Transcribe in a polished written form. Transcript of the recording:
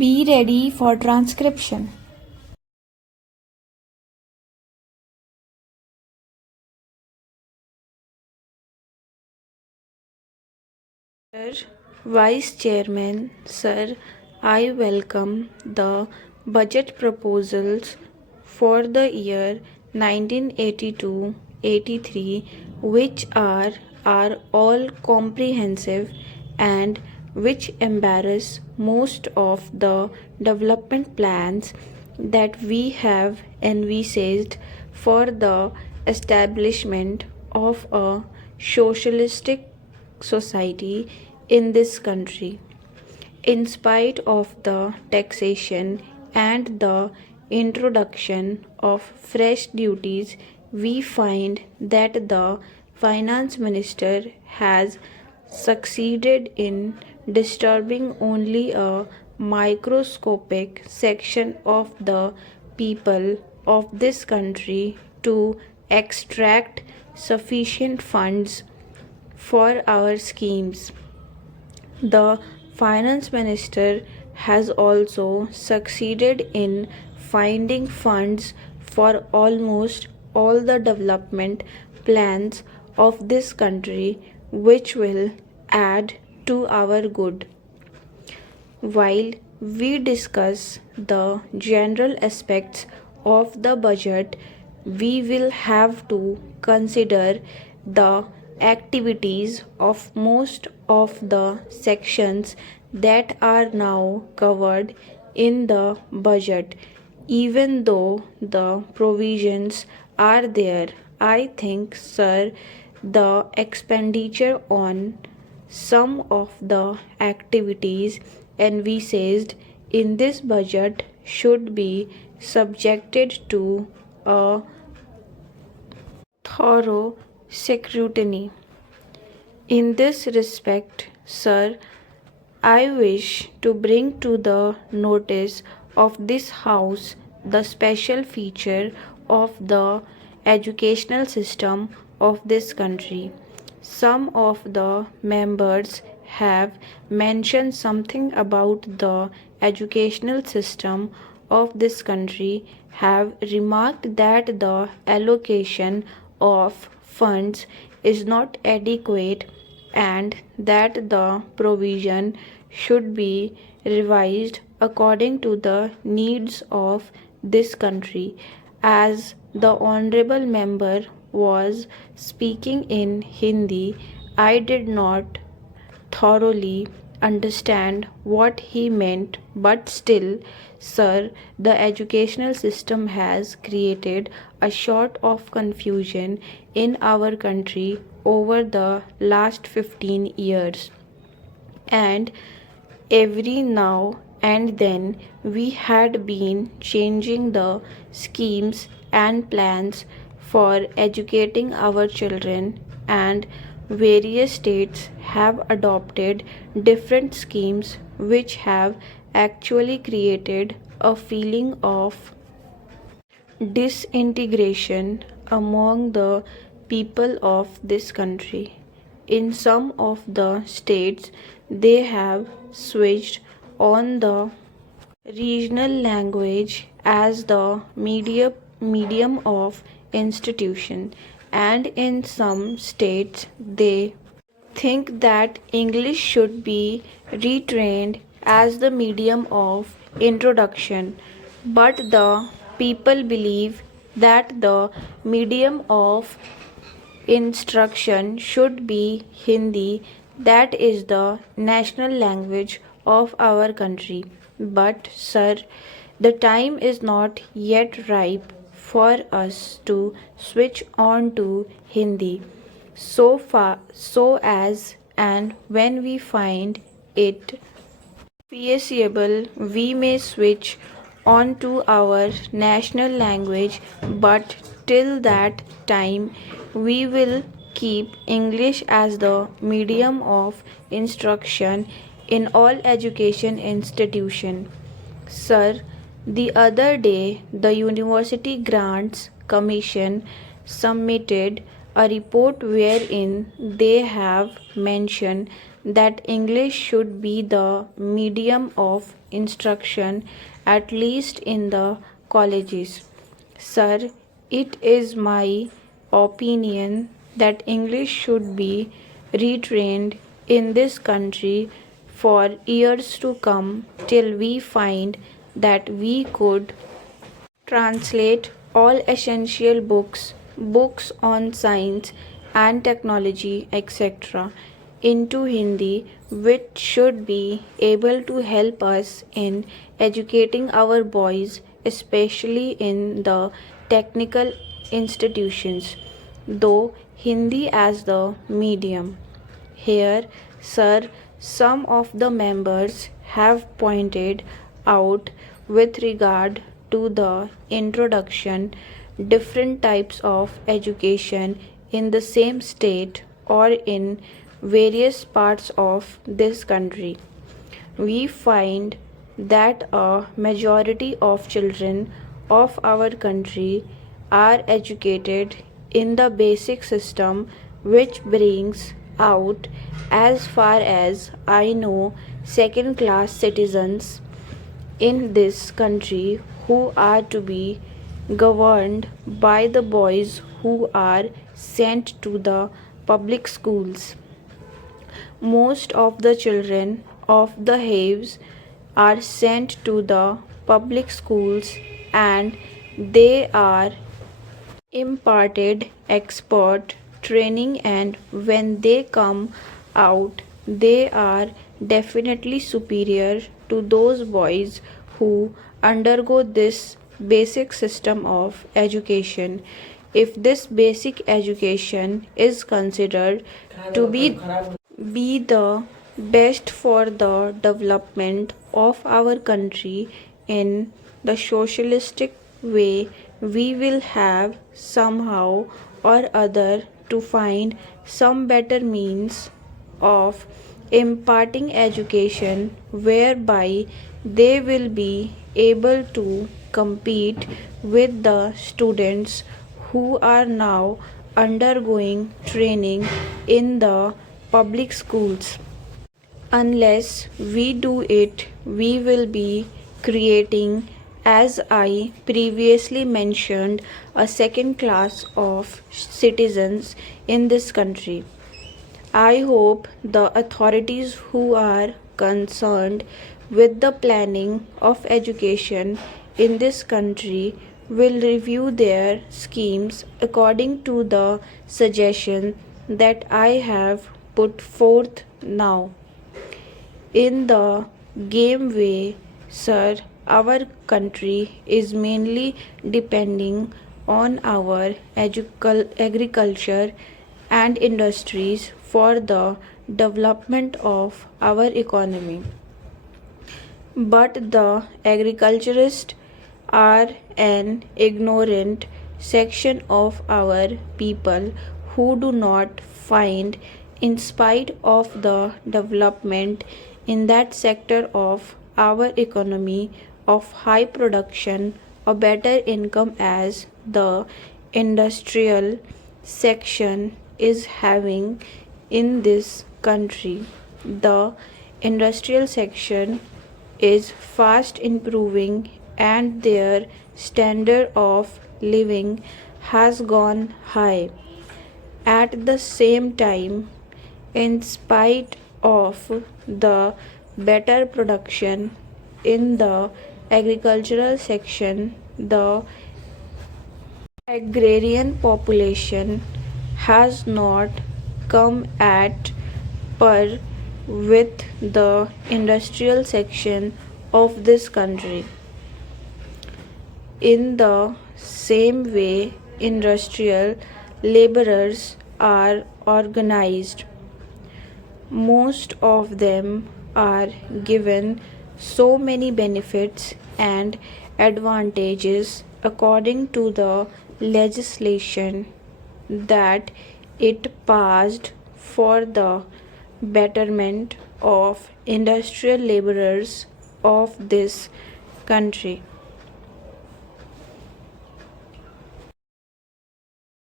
Be ready for transcription. Sir, Vice Chairman, Sir, I welcome the budget proposals for the year 1982-83, which are all comprehensive and which embrace most of the development plans that we have envisaged for the establishment of a socialistic society in this country. In spite of the taxation and the introduction of fresh duties, we find that the finance minister has succeeded in disturbing only a microscopic section of the people of this country to extract sufficient funds for our schemes. The finance minister has also succeeded in finding funds for almost all the development plans of this country, which will add to our good. While we discuss the general aspects of the budget, we will have to consider the activities of most of the sections that are now covered in the budget. Even though the provisions are there, I think, sir, the expenditure on some of the activities envisaged in this budget should be subjected to a thorough scrutiny. In this respect, sir, I wish to bring to the notice of this House the special feature of the educational system of this country. Some of the members have mentioned something about the educational system of this country, have remarked that the allocation of funds is not adequate and that the provision should be revised according to the needs of this country. As the honorable member was speaking in Hindi, I did not thoroughly understand what he meant, but still, sir, the educational system has created a sort of confusion in our country over the last 15 years. And every now and then we had been changing the schemes and plans for educating our children, and various states have adopted different schemes which have actually created a feeling of disintegration among the people of this country. In some of the states, they have switched on the regional language as the medium of institution, and in some states they think that English should be retrained as the medium of introduction, but the people believe that the medium of instruction should be Hindi, that is the national language of our country. But, sir, the time is not yet ripe for us to switch on to Hindi so as and when we find it feasible, we may switch on to our national language, but till that time, we will keep English as the medium of instruction in all education institution. Sir, the other day, the University Grants Commission submitted a report wherein they have mentioned that English should be the medium of instruction, at least in the colleges. Sir, it is my opinion that English should be retrained in this country for years to come till we find that we could translate all essential books, books on science and technology, etc., into Hindi, which should be able to help us in educating our boys, especially in the technical institutions, though Hindi as the medium. Here, sir, some of the members have pointed out with regard to the introduction different types of education in the same state or in various parts of this country. We find that a majority of children of our country are educated in the basic system, which brings out, as far as I know, second class citizens in this country who are to be governed by the boys who are sent to the public schools. Most of the children of the haves are sent to the public schools and they are imparted expert training, and when they come out they are definitely superior to those boys who undergo this basic system of education. If this basic education is considered to be the best for the development of our country in the socialistic way, we will have somehow or other to find some better means of imparting education whereby they will be able to compete with the students who are now undergoing training in the public schools. Unless we do it, we will be creating, as I previously mentioned, a second class of citizens in this country. I hope the authorities who are concerned with the planning of education in this country will review their schemes according to the suggestion that I have put forth now. In the game way, sir, our country is mainly depending on our agriculture and industries for the development of our economy. But the agriculturists are an ignorant section of our people who do not find, in spite of the development in that sector of our economy of high production, a better income as the industrial section is having in this country. The industrial section is fast improving and their standard of living has gone high. At the same time, in spite of the better production in the agricultural section, the agrarian population has not come at par with the industrial section of this country. In the same way, industrial laborers are organized. Most of them are given so many benefits and advantages according to the legislation that it passed for the betterment of industrial laborers of this country.